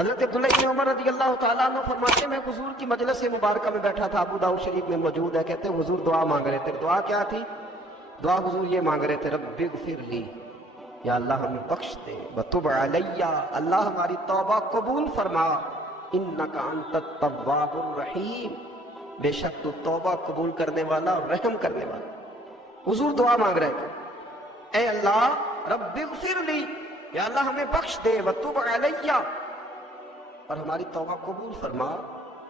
حضرت عبداللہ بن عمر رضی اللہ تعالیٰ عنہ فرماتے ہیں میں حضور کی مجلس مبارکہ میں بیٹھا تھا، ابو داؤد شریف میں موجود ہے، کہتے ہیں حضور دعا مانگ رہے تھے۔ دعا کیا تھی؟ دعا حضور یہ مانگ رہے تھے، رب اغفر لی، یا اللہ ہمیں بخش دے، وتب علیہ، اللہ ہماری توبہ قبول فرما، انک انت التواب الرحیم، بے شک تو توبہ قبول کرنے والا اور رحم کرنے والا۔ حضور دعا مانگ رہے تھے، اے اللہ رب اغفر لی، یا اللہ ہمیں بخش دے، وتب علیہ، اور ہماری توبہ قبول فرما،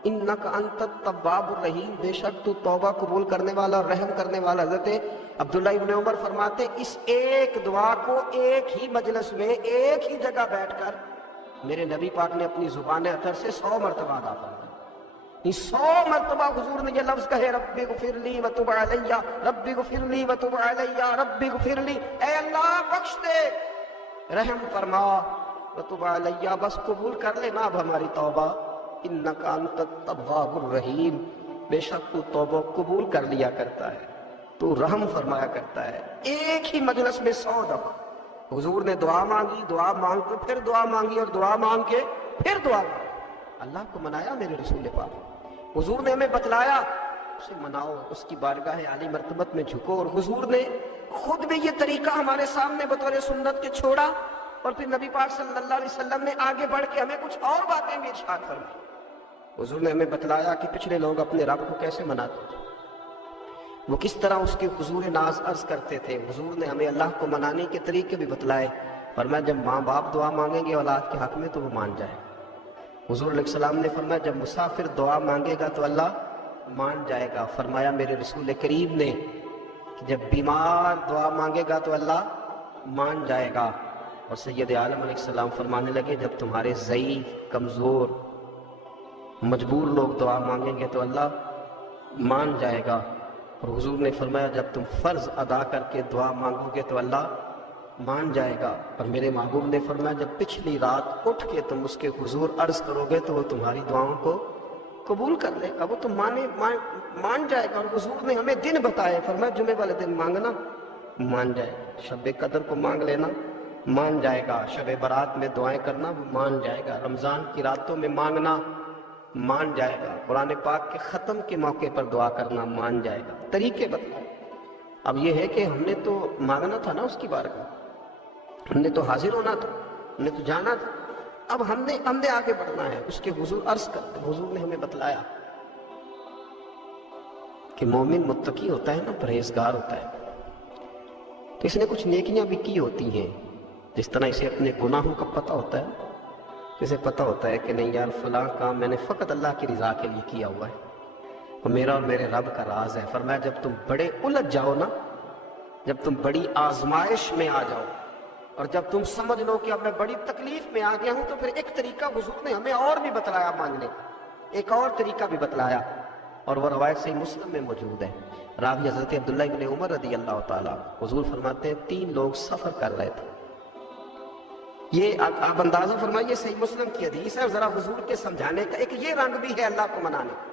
انک انت التواب الرحیم، بے شک تو توبہ قبول کرنے والا اور رحم کرنے والا۔ حضرت عبداللہ ابن عمر فرماتے اس ایک دعا کو ایک ہی مجلس میں ایک ہی جگہ بیٹھ کر میرے نبی پاک نے اپنی زبان اطہر سے 100 مرتبہ ادا فرمایا۔ 100 مرتبہ حضور نے یہ لفظ کہے، رب اغفر لی وتب علیہ، رب اغفر لی وتب علیہ، رب اغفر لی، اے اللہ بخش دے، رحم فرما، وتب علیہ، بس قبول کر لینا اب ہماری توبہ، انک انت التواب الرحیم، بے شک تو توبہ قبول کر لیا کرتا ہے، تو رحم فرمایا کرتا ہے۔ ایک ہی مجلس میں 100 دفعہ حضور نے دعا مانگی، دعا مانگ کے پھر دعا مانگی، اور دعا مانگ کے پھر دعا مانگی۔ اللہ کو منایا میرے رسول پاک، حضور نے ہمیں بتلایا اسے مناؤ، اس کی بارگاہ عالی مرتبت میں جھکو، اور حضور نے خود بھی یہ طریقہ ہمارے سامنے بطور سنت کے چھوڑا، اور پھر نبی پاک صلی اللہ علیہ وسلم نے آگے بڑھ کے ہمیں کچھ اور باتیں بھی ارشاد فرمائی۔ حضور نے ہمیں بتلایا کہ پچھلے لوگ اپنے رب کو کیسے مناتے تھے، وہ کس طرح اس کے حضور ناز عرض کرتے تھے۔ حضور نے ہمیں اللہ کو منانے کے طریقے بھی بتلائے، فرمایا جب ماں باپ دعا مانگیں گے اولاد کے حق میں تو وہ مان جائے۔ حضور علیہ السلام نے فرمایا جب مسافر دعا مانگے گا تو اللہ مان جائے گا۔ فرمایا میرے رسول کریم نے کہ جب بیمار دعا مانگے گا تو اللہ مان جائے گا۔ اور سید عالم علیہ السلام فرمانے لگے جب تمہارے ضعیف، کمزور، مجبور لوگ دعا مانگیں گے تو اللہ مان جائے گا۔ اور حضور نے فرمایا جب تم فرض ادا کر کے دعا مانگو گے تو اللہ مان جائے گا۔ اور میرے محبوب نے فرمایا جب پچھلی رات اٹھ کے تم اس کے حضور عرض کرو گے تو وہ تمہاری دعاؤں کو قبول کر لے گا، وہ تم مان جائے گا۔ اور حضور نے ہمیں دن بتائے، فرمایا جمعے والے دن مانگنا مان جائے گا، شب قدر کو مانگ لینا مان جائے گا، شب برات میں دعائیں کرنا وہ مان جائے گا، رمضان کی راتوں میں مانگنا مان جائے گا، قرآن پاک کے ختم کے موقع پر دعا کرنا مان جائے گا۔ طریقے بتائے۔ اب یہ ہے کہ ہم نے تو مانگنا تھا نا اس کی بارگاہ، ہم نے تو حاضر ہونا تھا، ہم نے تو جانا تھا، اب ہم نے آگے بڑھنا ہے، اس کے حضور عرض کرتے۔ حضور نے ہمیں بتلایا کہ مومن متقی ہوتا ہے نا، پرہیزگار ہوتا ہے، تو اس نے کچھ نیکیاں بھی کی ہوتی ہیں، جس طرح اسے اپنے گناہوں کا پتہ ہوتا ہے، اسے پتہ ہوتا ہے کہ نہیں یار فلاں کام میں نے فقط اللہ کی رضا کے لیے کیا ہوا ہے، اور میرا اور میرے رب کا راز ہے۔ فرمایا جب تم بڑے الجھ جاؤ نا، جب تم بڑی آزمائش میں آ جاؤ، اور جب تم سمجھ لو کہ اب میں بڑی تکلیف میں آ گیا ہوں، تو پھر ایک طریقہ حضور نے ہمیں اور بھی بتلایا مانگنے کا، ایک اور طریقہ بھی بتلایا، اور وہ روایت صحیح مسلم میں موجود ہے۔ راوی حضرت عبداللہ ابن عمر رضی اللہ تعالیٰ، حضور فرماتے ہیں 3 لوگ سفر کر رہے تھے، یہ آپ اندازہ فرمائیے صحیح مسلم کی حدیث ہے، اور ذرا حضور کے سمجھانے کا ایک یہ رنگ بھی ہے اللہ کو منانے کا،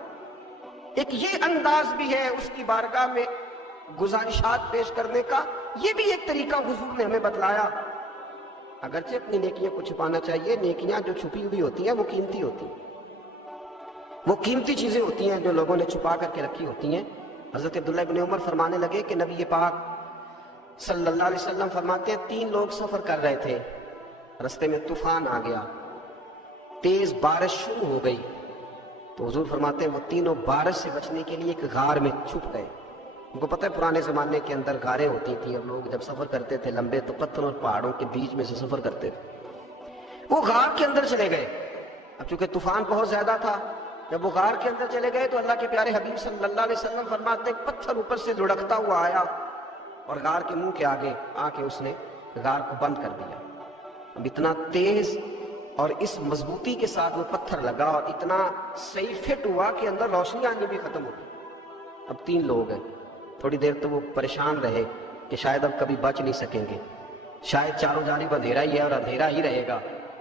ایک یہ انداز بھی ہے اس کی بارگاہ میں گزارشات پیش کرنے کا، یہ بھی ایک طریقہ حضور نے ہمیں بتلایا۔ اگرچہ اپنی نیکیاں کو چھپانا چاہیے، نیکیاں جو چھپی ہوئی ہوتی ہیں وہ قیمتی ہوتی ہیں، وہ قیمتی چیزیں ہوتی ہیں جو لوگوں نے چھپا کر کے رکھی ہوتی ہیں۔ حضرت عبداللہ ابن عمر فرمانے لگے کہ نبی پاک صلی اللہ علیہ وسلم فرماتے ہیں 3 لوگ سفر کر رہے تھے، رستے میں طوفان آ گیا، تیز بارش شروع ہو گئی، تو حضور فرماتے ہیں وہ تینوں بارش سے بچنے کے لیے ایک غار میں چھپ گئے۔ ان کو پتہ ہے پرانے زمانے کے اندر غاریں ہوتی تھیں، اور لوگ جب سفر کرتے تھے لمبے تو پتھروں اور پہاڑوں کے بیچ میں سے سفر کرتے تھے، وہ غار کے اندر چلے گئے۔ اب چونکہ طوفان بہت زیادہ تھا، جب وہ غار کے اندر چلے گئے تو اللہ کے پیارے حبیب صلی اللہ علیہ وسلم فرماتے ہیں پتھر اوپر سے لڑکتا ہوا آیا، اور غار کے منہ کے آگے آ کے اس نے غار کو بند کر دیا۔ اب اتنا تیز اور اس مضبوطی کے ساتھ وہ پتھر لگا، اور اتنا صحیح فٹ ہوا کہ اندر روشنی آنی بھی ختم ہو گئی۔ اب 3 لوگ ہیں، تھوڑی دیر تو وہ پریشان رہے کہ شاید اب کبھی بچ نہیں سکیں گے، شاید چاروں جانب اندھیرا ہی ہے اور اندھیرا ہی رہے گا،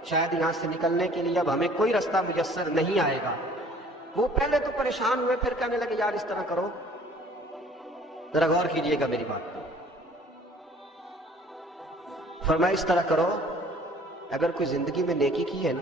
شاید یہاں سے نکلنے کے لیے اب ہمیں کوئی رستہ میسر نہیں آئے گا۔ وہ پہلے تو پریشان ہوئے، پھر کہنے لگے یار اس طرح کرو، ذرا غور کیجئے گا میری بات پہ۔ فرمایا اس طرح کرو، اگر کوئی زندگی میں نیکی کی ہے نا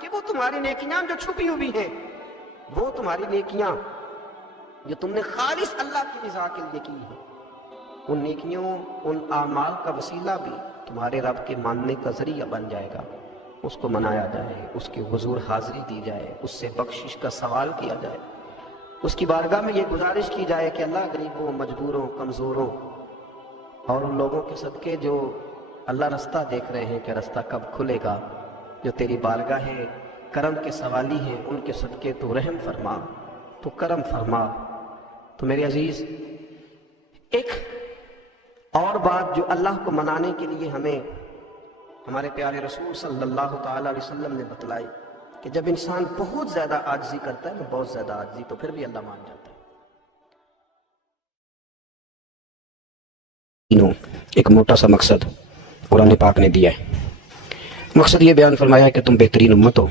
کہ وہ تمہاری نیکیاں جو چھپی ہوئی ہیں، وہ تمہاری نیکیاں جو تم نے خالص اللہ کی رضا کے لیے کی ہیں، ان نیکیوں، ان اعمال کا وسیلہ بھی تمہارے رب کے ماننے کا ذریعہ بن جائے گا۔ اس کو منایا جائے، اس کے حضور حاضری دی جائے، اس سے بخشش کا سوال کیا جائے، اس کی بارگاہ میں یہ گزارش کی جائے کہ اللہ غریبوں، مجبوروں، کمزوروں اور ان لوگوں کے صدقے جو اللہ رستہ دیکھ رہے ہیں کہ رستہ کب کھلے گا، جو تیری بارگاہ کرم کے سوالی ہیں، ان کے صدقے تو رحم فرما، تو کرم فرما۔ تو میرے عزیز، ایک اور بات جو اللہ کو منانے کے لیے ہمیں ہمارے پیارے رسول صلی اللہ تعالیٰ علیہ وسلم نے بتلائی کہ جب انسان بہت زیادہ عاجزی کرتا ہے نا، بہت زیادہ عاجزی، تو پھر بھی اللہ مان جاتا ہے۔ ایک موٹا سا مقصد قرآن پاک نے دیا ہے۔ مقصد یہ بیان فرمایا ہے کہ تم بہترین امت ہو،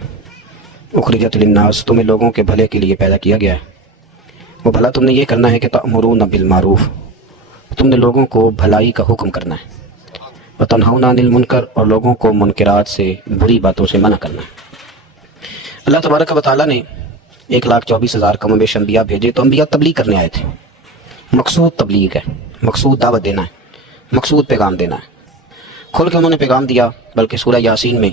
اخرجت للناس، تمہیں لوگوں کے بھلے کے لیے پیدا کیا گیا ہے۔ وہ بھلا تم نے یہ کرنا ہے کہ تأمرون بالمعروف، تم نے لوگوں کو بھلائی کا حکم کرنا ہے، وتنہون عن المنکر، اور لوگوں کو منکرات سے، بری باتوں سے منع کرنا ہے۔ اللہ تبارک و تعالیٰ نے 1,24,000 کم و بیش انبیاء بھیجے، تو انبیاء تبلیغ کرنے آئے تھے۔ مقصود تبلیغ ہے، مقصود دعوت دینا ہے، مقصود پیغام دینا ہے۔ کھول کے انہوں نے پیغام دیا، بلکہ سورہ یاسین میں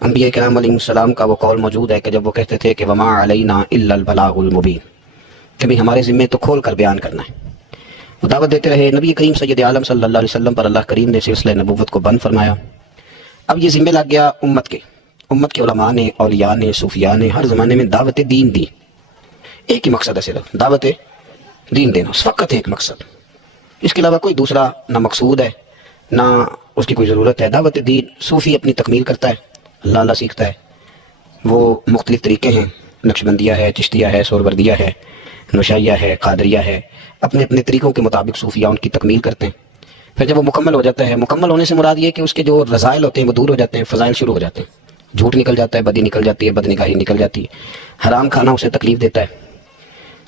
انبیاء کرام علیہ السلام کا وہ قول موجود ہے کہ جب وہ کہتے تھے کہ وما علینا الا البلاغ المبین، کہ بھی ہمارے ذمے تو کھول کر بیان کرنا ہے۔ وہ دعوت دیتے رہے۔ نبی کریم سید عالم صلی اللہ علیہ وسلم پر اللہ کریم نے سلسلہ نبوت کو بند فرمایا۔ اب یہ ذمہ لگ گیا امت کے علماء نے، اولیاء نے، صوفیاء نے ہر زمانے میں دعوت دین دی۔ ایک ہی مقصد ہے، صرف دعوت دین دینا، فقط ایک مقصد، اس کے علاوہ کوئی دوسرا نہ مقصود ہے نہ اس کی کوئی ضرورت ہے۔ دعوت دین صوفی اپنی تکمیل کرتا ہے، اللہ سیکھتا ہے، وہ مختلف طریقے ہیں، نقشبندیہ ہے، چشتیہ ہے، سہروردیہ ہے، نوشائیہ ہے، قادریہ ہے، اپنے اپنے طریقوں کے مطابق صوفیاء ان کی تکمیل کرتے ہیں۔ پھر جب وہ مکمل ہو جاتا ہے، مکمل ہونے سے مراد یہ کہ اس کے جو رذائل ہوتے ہیں وہ دور ہو جاتے ہیں، فضائل شروع ہو جاتے ہیں، جھوٹ نکل جاتا ہے، بدی نکل جاتی ہے، بدنگاہی نکل جاتی ہے، حرام کھانا اسے تکلیف دیتا ہے،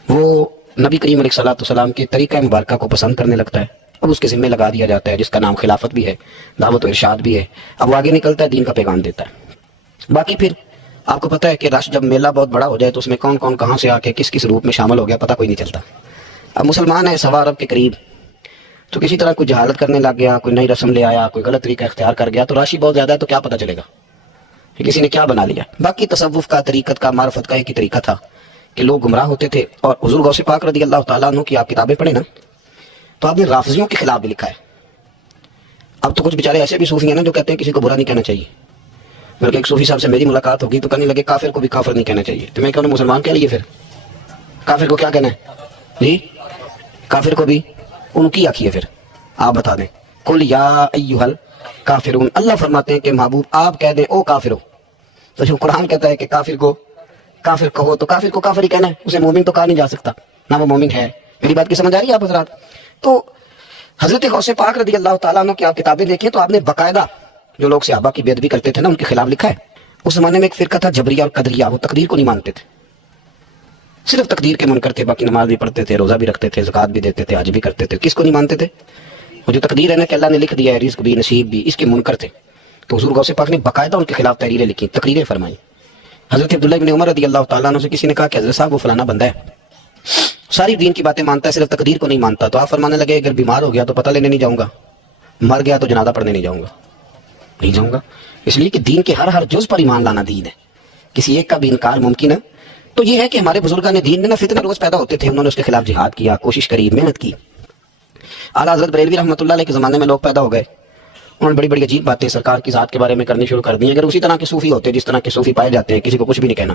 وہ نبی کریم علیہ الصلوۃ والسلام کے طریقہ مبارکہ کو پسند کرنے لگتا ہے۔ اب اس کے ذمہ لگا دیا جاتا ہے، جس کا نام خلافت بھی ہے، دعوت و ارشاد بھی ہے۔ اب وہ آگے نکلتا ہے، دین کا پیغام دیتا ہے۔ باقی پھر آپ کو پتہ ہے کہ رش جب میلہ بہت بڑا ہو جائے تو اس میں کون کون کہاں سے آ کے کس کس روپ میں شامل ہو گیا پتہ کوئی نہیں چلتا۔ اب مسلمان ہے 1.25 ارب کے قریب، تو کسی طرح کوئی جہالت کرنے لگ گیا، کوئی نئی رسم لے آیا، کوئی غلط طریقہ اختیار کر گیا، تو راشی بہت زیادہ ہے تو کیا پتہ چلے گا کہ کسی نے کیا بنا لیا۔ باقی تصوف کا، طریقت کا، معرفت کا ایک ہی طریقہ تھا کہ لوگ گمراہ ہوتے تھے۔ اور حضور غوث پاک رضی اللہ تعالیٰ عنہ کی آپ کتابیں پڑھیں نا، تو آپ نے رافضیوں کے خلاف بھی لکھا ہے۔ اب تو کچھ بیچارے ایسے بھی صوفی ہیں نا جو کہتے ہیں کسی کو برا نہیں کہنا چاہیے، بلکہ ایک صوفی صاحب سے میری ملاقات ہوگی تو کہنے لگے کافر کو بھی کافر نہیں کہنا چاہیے۔ تو میں کہوں مسلمان کہہ لیے، پھر کافر کو کیا کہنا ہے؟ جی کافر کو بھی ان کی آکھیے، پھر آپ بتا دیں قل یا ایھا الکافرون۔ اللہ فرماتے ہیں کہ محبوب آپ کہہ دیں او کافر ہو، تو جو قرآن کہتا ہے کہ کافر کو کافر کہو تو کافر کو کافر ہی کہنا ہے، اسے مومن تو کہا نہیں جا سکتا، نہ وہ مومن ہے۔ میری بات کی سمجھ آ رہی ہے آپ حضرات؟ تو حضرت غوث پاک رضی اللہ تعالیٰ عنہ کی آپ کتابیں دیکھیں تو آپ نے باقاعدہ جو لوگ صحابہ کی بے ادبی کرتے تھے نا ان کے خلاف لکھا ہے۔ اس زمانے میں ایک فرقہ تھا جبریہ اور قدریہ، وہ تقدیر کو نہیں مانتے تھے، صرف تقدیر کے منکر تھے، باقی نماز بھی پڑھتے تھے، روزہ بھی رکھتے تھے، زکوٰۃ بھی دیتے تھے، حج بھی کرتے تھے۔ کس کو نہیں مانتے تھے؟ وہ جو تقدیر ہے نا کہ اللہ نے لکھ دیا ہے، رزق بھی نصیب بھی، اس کے منکر تھے۔ تو حضور غوث پاک نے باقاعدہ ان کے خلاف تحریریں لکھی، تقریریں فرمائیں۔ حضرت عبداللہ بن عمر رضی اللہ تعالیٰ عنہ سے کسی نے کہا کہ حضرت صاحب وہ فلانا بندہ ہے، ساری دین کی باتیں مانتا ہے، صرف تقدیر کو نہیں مانتا۔ تو آپ فرمانے لگے اگر بیمار ہو گیا تو پتہ لینے نہیں جاؤں گا، مر گیا تو جنازہ پڑھنے نہیں جاؤں گا، اس لیے کہ دین کے ہر جز پر ایمان لانا دین ہے، کسی ایک کا بھی انکار ممکن ہے۔ تو یہ ہے کہ ہمارے بزرگان دین میں نا فتنے روز پیدا ہوتے تھے، انہوں نے اس کے خلاف جہاد کیا، کوشش کری، محنت کی۔ اعلیٰ حضرت بریلوی رحمۃ اللہ علیہ کے زمانے میں لوگ پیدا ہو گئے، انہوں نے بڑی بڑی عجیب باتیں سرکار کی ذات کے بارے میں کرنی شروع کر دی۔ اگر اسی طرح کے صوفی ہوتے جس طرح کے صوفی پائے جاتے ہیں، کسی کو کچھ بھی نہیں کہنا،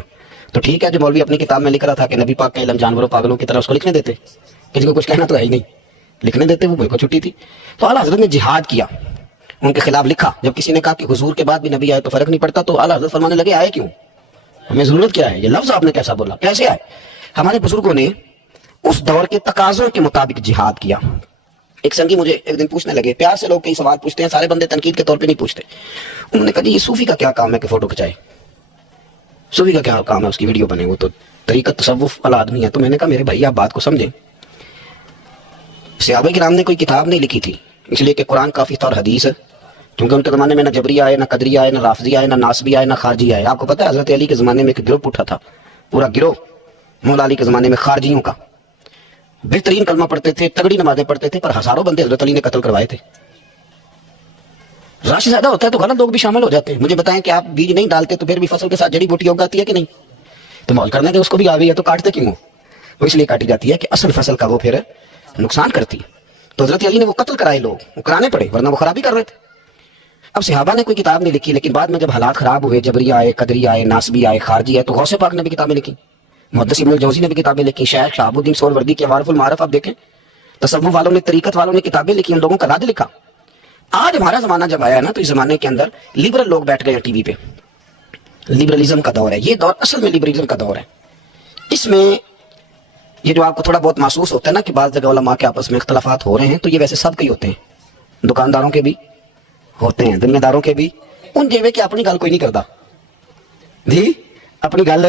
تو ٹھیک ہے، جو مولوی اپنی کتاب میں لکھ رہا تھا کہ نبی پاک کا علم جانوروں پاگلوں کی طرح، اس کو لکھنے دیتے، کسی کو کچھ کہنا تو ہے ہی نہیں، لکھنے دیتے، وہ بالکل چھٹی تھی۔ تو اعلیٰ حضرت نے جہاد کیا، ان کے خلاف لکھا۔ جب کسی نے کہا کہ حضور کے بعد بھی نبی آئے تو فرق نہیں پڑتا، تو اعلیٰ حضرت فرمانے لگے آئے کیوں، ہمیں ضرورت کیا ہے، یہ لفظ آپ نے کیسا بولا، کیسے آئے؟ ہمارے بزرگوں نے اس دور کے تقاضوں کے مطابق جہاد کیا۔ ایک سنگی مجھے ایک دن پوچھنے لگے، پیار سے لوگ کئی سوال پوچھتے ہیں، سارے بندے تنقید کے طور پہ نہیں پوچھتے۔ انہوں نے کہا جی یہ صوفی کا کیا کام ہے کہ فوٹو کھچائے، صوفی کا کیا کام ہے اس کی ویڈیو بنے، وہ تو طریقت تصوف والا آدمی ہے۔ تو میں نے کہا میرے بھائی آپ بات کو سمجھیں، صحابہ کرام نے کوئی کتاب نہیں لکھی تھی، اس لیے کہ قرآن کافی تھا اور حدیث کیونکہ ان کے زمانے میں نہ جبری آئے، نہ قدری آئے، نہ رافضی آئے، نہ ناسبی آئے، نہ خارجی آئے. آپ کو پتہ ہے حضرت علی کے زمانے میں ایک گروپ اٹھا تھا، پورا گروہ مولا علی کے زمانے میں خارجیوں کا. بہترین کلمہ پڑھتے تھے، تگڑی نمازیں پڑھتے تھے، پر ہزاروں بندے حضرت علی نے قتل کروائے تھے. رش زیادہ ہوتا ہے تو غلط لوگ بھی شامل ہو جاتے ہیں. مجھے بتائیں کہ آپ بیج نہیں ڈالتے تو پھر بھی فصل کے ساتھ جڑی بوٹی اگاتی ہے کہ نہیں؟ تو مول کرنے کے اس کو بھی آ گئی ہے تو کاٹتے کیوں؟ وہ اس لیے کاٹی جاتی ہے کہ اصل فصل کا وہ پھر نقصان کرتی ہے. تو حضرت علی نے وہ قتل کرائے، لوگ وہ کرانے پڑے، ورنہ وہ خرابی کر رہے تھے. اب صحابہ نے کوئی کتاب نہیں لکھی، لیکن بعد میں جب حالات خراب ہوئے، جبری آئے، قدری آئے، ناسبی آئے، خارجی آئے، تو غوث پاک نے بھی کتابیں لکھی، محدث ابن الجوزی نے بھی کتابیں لکھی، شیخ شہاب الدین سہروردی کے معارف المعارف آپ دیکھیں، تصوف والوں نے، طریقت والوں نے کتابیں لکھی، ان لوگوں کا رد لکھا. آج ہمارا زمانہ جب آیا ہے نا، تو اس زمانے کے اندر لبرل لوگ بیٹھ گئے ہیں ٹی وی پہ. لبرلزم کا دور ہے یہ، دور اصل میں لبرلزم کا دور ہے. اس میں یہ جو آپ کو تھوڑا بہت محسوس ہوتا ہے نا کہ بعض جگہ علماء کے آپس میں اختلافات ہو رہے ہیں، تو یہ ویسے سب کے ہی ہوتے ہیں، دکانداروں کے بھی ہوتے ہیں، دنیا داروں کے بھی. ان جیوے کہ اپنی گل کوئی نہیں کرتا جی، اپنی گل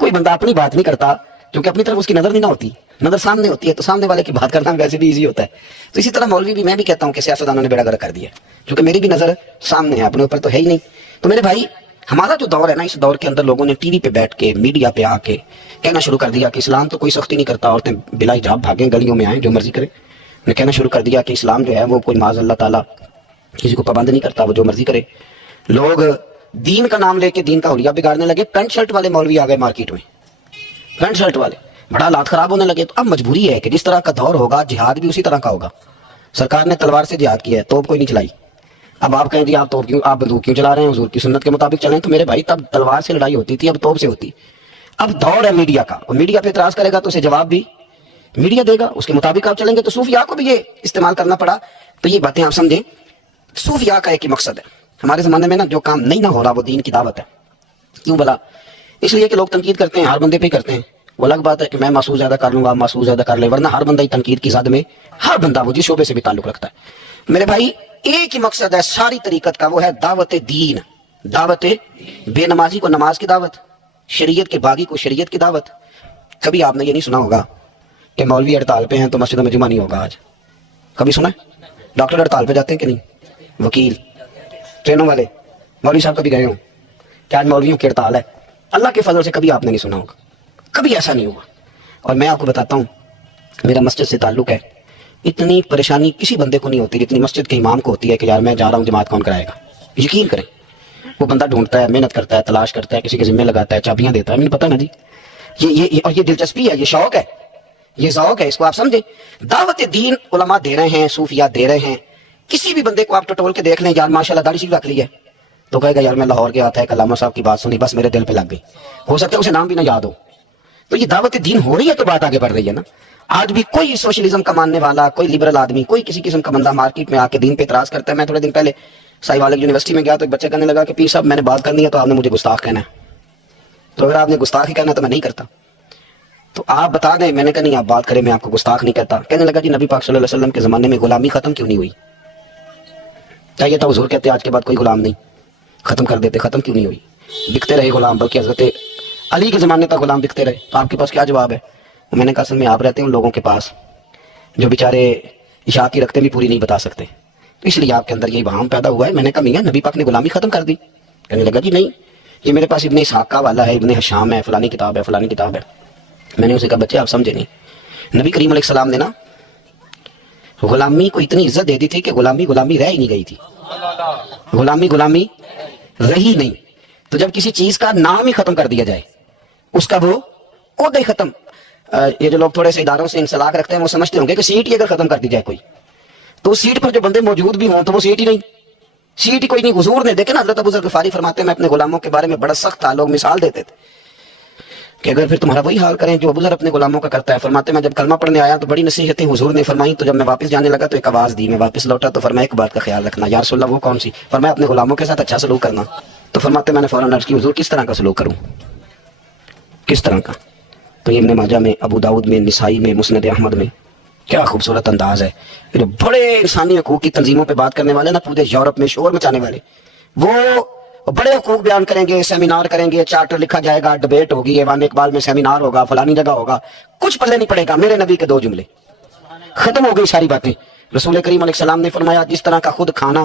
کوئی بندہ اپنی بات نہیں کرتا، کیونکہ اپنی طرف اس کی نظر نہیں نہ ہوتی، نظر سامنے ہوتی ہے، تو سامنے والے کی بات کرنا ویسے بھی ایزی ہوتا ہے. تو اسی طرح مولوی بھی، میں بھی کہتا ہوں کہ سیاستدانوں نے بیڑا گرک کر دیا، کیونکہ میری بھی نظر سامنے ہے، اپنے اوپر تو ہے ہی نہیں. تو میرے بھائی، ہمارا جو دور ہے نا، اس دور کے اندر لوگوں نے ٹی وی پہ بیٹھ کے، میڈیا پہ آ کے کہنا شروع کر دیا کہ اسلام تو کوئی سختی نہیں کرتا، عورتیں بلا حجاب بھاگیں، گلیوں میں آئیں، جو مرضی کریں. نے کہنا شروع کر دیا کہ اسلام جو ہے وہ کوئی معاذ اللہ تعالیٰ کسی کو پابند نہیں کرتا، وہ جو مرضی کرے. لوگ دین کا نام لے کے دین کا حلیہ بگاڑنے لگے. پینٹ شرٹ والے مولوی آ گئے مارکیٹ میں، پینٹ شرٹ والے، بڑا حالات خراب ہونے لگے. تو اب مجبوری ہے کہ جس طرح کا دور ہوگا، جہاد بھی اسی طرح کا ہوگا. سرکار نے تلوار سے جہاد کیا ہے، توپ کوئی نہیں چلائی. اب آپ کہیں جی آپ توپ کیوں، آپ بندوق کیوں چلا رہے ہیں، حضور کی سنت کے مطابق چلیں. تو میرے بھائی، تب تلوار سے لڑائی ہوتی تھی، اب توپ سے ہوتی. اب دور ہے میڈیا کا، اور میڈیا پہ اعتراض کرے گا تو اسے جواب بھی میڈیا دے گا، اس کے مطابق آپ چلیں گے. تو صوفیاء کو بھی یہ استعمال کرنا پڑا. تو یہ باتیں آپ سمجھیں، صوفیاء کا ایک ہی مقصد ہے. ہمارے زمانے میں نا جو کام نہیں نہ ہو رہا وہ دین کی دعوت ہے. کیوں بلا؟ اس لیے کہ لوگ تنقید کرتے ہیں، ہر بندے پہ ہی کرتے ہیں. وہ الگ بات ہے کہ میں محسوس زیادہ کر لوں گا، محسوس زیادہ کر لے، ورنہ ہر بندہ ہی تنقید کی زد میں، ہر بندہ وہ جس شعبے سے بھی تعلق رکھتا ہے. میرے بھائی، ایک ہی مقصد ہے ساری طریقت کا، وہ ہے دعوت دین. دعوت بے نمازی کو نماز کی دعوت، شریعت کے باغی کو شریعت کی دعوت. کبھی آپ نے یہ نہیں سنا ہوگا کہ مولوی ہڑتال پہ ہیں تو مسجدوں میں جمعہ نہیں ہوگا. آج کبھی سنا ہے؟ ڈاکٹر ہڑتال پہ جاتے ہیں کہ نہیں؟ وکیل، ٹرینوں والے، مولوی صاحب کبھی گئے ہوں کہ آج مولویوں کی ہڑتال ہے؟ اللہ کے فضل سے کبھی آپ نے نہیں سنا ہوگا، کبھی ایسا نہیں ہوا. اور میں آپ کو بتاتا ہوں، میرا مسجد سے تعلق ہے، اتنی پریشانی کسی بندے کو نہیں ہوتی جتنی مسجد کے امام کو ہوتی ہے کہ یار میں جا رہا ہوں، جماعت کون کرائے گا. یقین کریں، وہ بندہ ڈھونڈتا ہے، محنت کرتا ہے، تلاش کرتا ہے، کسی کے ذمہ لگاتا ہے، چابیاں دیتا ہے. مجھے پتہ نا جی، اور یہ دلچسپی ہے، یہ شوق ہے، یہ ذوق ہے، اس کو آپ سمجھیں. دعوت دین علماء دے رہے ہیں، صوفیاء دے رہے ہیں. کسی بھی بندے کو آپ ٹٹول کے دیکھ لیں، یار ماشاءاللہ داڑھی سی رکھ لی ہے، تو کہے گا یار میں لاہور گیا تھا، ایک علامہ صاحب کی بات سنی، بس میرے دل پہ لگ گئی. ہو سکتا ہے اسے نام بھی نہ یاد ہو. تو یہ دعوت دین ہو رہی ہے تو بات آگے بڑھ رہی ہے نا. آج بھی کوئی سوشلزم کا ماننے والا، کوئی لبرل آدمی، کوئی کسی قسم کا بندہ مارکیٹ میں آ کے دین پہ اعتراض کرتا ہے. میں تھوڑے دن پہلے سائی والے یونیورسٹی میں گیا تو ایک بچہ کہنے لگا کہ پیر صاحب میں نے بات کرنی ہے تو آپ نے مجھے گستاخ کہنا ہے. تو اگر آپ نے گستاخ ہی کہنا تو میں نہیں کرتا. تو آپ بتا دیں. میں نے کہا نہیں آپ بات کریں، میں آپ کو گستاخ نہیں کہتا. کہنے لگا جی نبی پاک صلی اللہ علیہ وسلم کے زمانے میں غلامی ختم کیوں نہیں ہوئی؟ چاہیے تھا حضور کہتے آج کے بعد کوئی غلام نہیں، ختم کر دیتے. ختم کیوں نہیں ہوئی؟ بکتے رہے غلام، بلکہ حضرت علی کے زمانے تک غلام بکتے رہے. تو آپ کے پاس کیا جواب ہے؟ میں نے کہا اصل میں آپ رہتے ہیں ان لوگوں کے پاس جو بیچارے عشاء کی رکھتے بھی پوری نہیں بتا سکتے، تو اس لیے آپ کے اندر یہی وہم پیدا ہوا ہے. میں نے کہا میاں نبی پاک نے غلامی ختم کر دی. کہنے لگا جی نہیں، یہ میرے پاس ابن اسحاق والا ہے، ابن حشام ہے، فلانی کتاب ہے، فلانی کتاب ہے. میں نے اسے کہا بچے آپ سمجھے نہیں، نبی کریم علیہ السلام نے نا غلامی کو اتنی عزت دے دی تھی کہ غلامی رہ ہی نہیں گئی تھی. غلامی رہی نہیں. تو جب کسی چیز کا نام ہی ختم کر دیا جائے، اس کا وہ عہدہ ہی ختم. یہ جو لوگ تھوڑے سے اداروں سے انسلاک رکھتے ہیں وہ سمجھتے ہوں گے کہ سیٹ ہی اگر ختم کر دی جائے کوئی، تو اس سیٹ پر جو بندے موجود بھی ہوں تو وہ سیٹ ہی نہیں، سیٹ ہی کوئی نہیں. حضور نے دیکھے نا، حضرت ابو ذر غفاری فرماتے ہیں میں اپنے غلاموں کے بارے میں بڑا سخت تھا. لوگ مثال دیتے تھے کہ اگر پھر تمہارا وہی حال کریں جو ابو ذر اپنے غلاموں کا کرتا ہے. فرماتے میں جب کلمہ پڑھنے آیا تو بڑی نصیحتیں حضور نے فرمائی. تو جب میں واپس جانے لگا تو ایک آواز دی، میں واپس لوٹا تو فرمایا ایک بات کا خیال رکھنا. یا رسول اللہ وہ کون سی؟ فرمایا اپنے غلاموں کے ساتھ اچھا سلوک کرنا. تو فرماتے میں نے فوراً عرض کی حضور کس طرح کا سلوک کروں، کس طرح کا؟ تو یہ ابن ماجہ میں، ابو داؤد میں، نسائی میں، مسند احمد میں. کیا خوبصورت انداز ہے. جو بڑے انسانی حقوق کی تنظیموں پہ بات کرنے والے نا، پورے یورپ میں شور مچانے والے، وہ بڑے حقوق بیان کریں گے، سیمینار کریں گے، چارٹر لکھا جائے گا، ڈبیٹ ہوگی، ایوان اقبال میں سیمینار ہوگا، فلانی جگہ ہوگا. کچھ پلے نہیں پڑے گا. میرے نبی کے 2 جملے، ختم ہو گئی ساری باتیں. رسول کریم علیہ السلام نے فرمایا جس طرح کا خود کھانا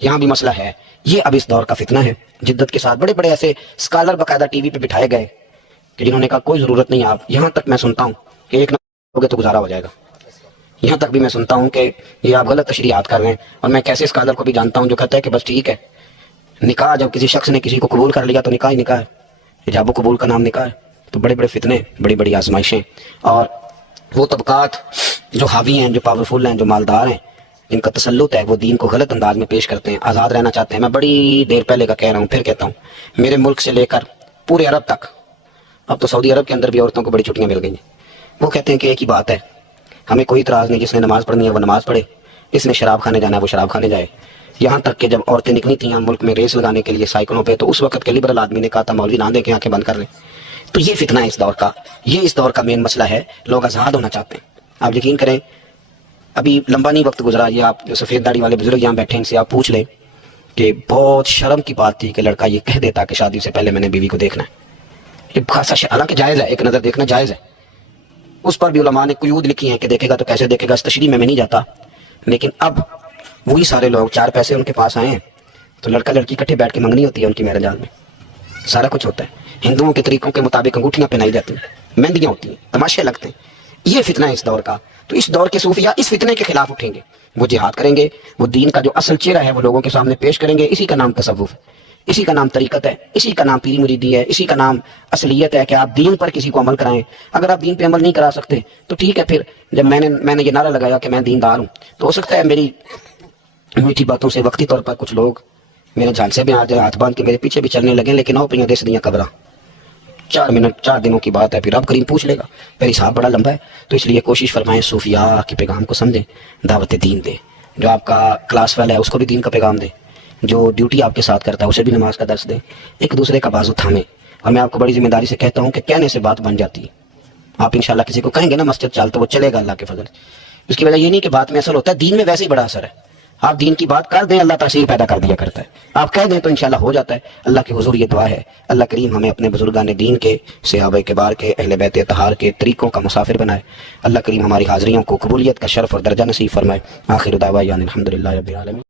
یہاں بھی مسئلہ ہے. یہ اب اس دور کا فتنہ ہے. جدت کے ساتھ بڑے بڑے ایسے اسکالر باقاعدہ ٹی وی پہ بٹھائے گئے کہ جنہوں نے کہا کوئی ضرورت نہیں. آپ یہاں تک میں سنتا ہوں کہ ایک نہ تو گزارا ہو جائے گا. یہاں تک بھی میں سنتا ہوں کہ یہ آپ غلط تشریحات کر رہے ہیں. اور میں کیسے اسکالر کو بھی جانتا ہوں جو کہتا ہے کہ بس ٹھیک ہے, نکاح جب کسی شخص نے کسی کو قبول کر لیا تو نکاح ہی نکاح ہے, حجاب و قبول کا نام نکاح ہے. تو بڑے بڑے فتنے, بڑی بڑی آزمائشیں, اور وہ طبقات جو حاوی ہیں, جو پاورفل ہیں, جو مالدار ہیں, جن کا تسلط ہے, وہ دین کو غلط انداز میں پیش کرتے ہیں, آزاد رہنا چاہتے ہیں. میں بڑی دیر پہلے کا کہہ رہا ہوں, پھر کہتا ہوں, میرے ملک سے لے کر پورے عرب تک, اب تو سعودی عرب کے اندر بھی عورتوں کو بڑی چھٹیاں مل گئی ہیں. وہ کہتے ہیں کہ ایک ہی بات ہے, ہمیں کوئی اعتراض نہیں, جس نے نماز پڑھنی ہے وہ نماز پڑھے, اس نے شراب کھانے جانا ہے وہ شراب کھانے جائے. یہاں تک کہ جب عورتیں نکلی تھیں ہم ملک میں ریس لگانے کے لیے سائیکلوں پہ, تو اس وقت کے لبرل آدمی نے کہا تھا مولوی نہ دے کے آنکھیں بند کر لیں. تو یہ فتنہ ہے اس دور کا, یہ اس دور کا مین مسئلہ ہے. لوگ آزاد ہونا چاہتے ہیں. آپ یقین کریں, ابھی لمبا نہیں وقت گزرا, یہ آپ جو سفید داڑھی والے بزرگ یہاں بیٹھے ہیں ان سے آپ پوچھ لیں کہ بہت شرم کی بات تھی کہ لڑکا یہ کہہ دیتا کہ شادی سے پہلے میں نے بیوی کو دیکھنا ہے. یہ خاصا حالانکہ جائز ہے, ایک نظر دیکھنا جائز ہے. اس پر بھی علماء نے قیود لکھی ہیں کہ دیکھے گا تو کیسے دیکھے گا, اس تشریح میں نہیں جاتا. لیکن اب وہی سارے لوگ, چار پیسے ان کے پاس آئے ہیں تو لڑکا لڑکی اکٹھے بیٹھ کے منگنی ہوتی ہے ان کی میرج ہال میں, سارا کچھ ہوتا ہے. ہندوؤں کے طریقوں کے مطابق انگوٹھیاں پہنائی جاتی ہیں, مہندیاں ہوتی ہیں, تماشے لگتے ہیں. یہ فتنہ ہے اس دور کا. تو اس دور کے صوفیاء اس فتنے کے خلاف اٹھیں گے, وہ جہاد کریں گے, وہ دین کا جو اصل چہرہ ہے وہ لوگوں کے سامنے پیش کریں گے. اسی کا نام تصوف ہے, اسی کا نام طریقت ہے, اسی کا نام پیری مریدی ہے, اسی کا نام اصلیت ہے کہ آپ دین پر کسی کو عمل کرائیں. اگر آپ دین پہ عمل نہیں کرا سکتے تو ٹھیک ہے, پھر جب میں نے یہ نعرہ لگایا کہ میں دیندار ہوں, تو ہو سکتا ہے میری میٹھی باتوں سے وقتی طور پر کچھ لوگ میرے جھانسے میں آ جائے, ہاتھ باندھ کے میرے پیچھے بھی چلنے لگیں, لیکن او پہ دس دیاں قبراں, 4 منٹ 4 دنوں کی بات ہے, پھر رب کریم پوچھ لے گا. پھر حساب بڑا لمبا ہے. تو اس لیے کوشش فرمائیں صوفیاء کے پیغام کو سمجھیں, دعوت دین دیں. جو آپ کا کلاس فیل ہے اس کو بھی دین کا پیغام دیں, جو ڈیوٹی آپ کے ساتھ کرتا ہے اسے بھی نماز کا درس دیں. ایک دوسرے کا بازو تھامیں. اور میں آپ کو بڑی ذمہ داری سے کہتا ہوں کہ کہنے سے بات بن جاتی ہے. آپ انشاءاللہ کسی کو کہیں گے نا مسجد چل, تو وہ چلے گا اللہ کے فضل. اس کی وجہ یہ نہیں کہ بات میں اثر ہوتا ہے, دین میں ویسے ہی بڑا اثر ہے. آپ دین کی بات کر دیں, اللہ تاثیر پیدا کر دیا کرتا ہے. آپ کہہ دیں تو انشاءاللہ ہو جاتا ہے. اللہ کے حضور یہ دعا ہے, اللہ کریم ہمیں اپنے بزرگان دین کے, صحابہ کبار کے, اہل بیت اطہار کے طریقوں کا مسافر بنائے. اللہ کریم ہماری حاضریوں کو قبولیت کا شرف اور درجہ نصیب فرمائے. آخر دعوانا الحمدللہ رب العالمین.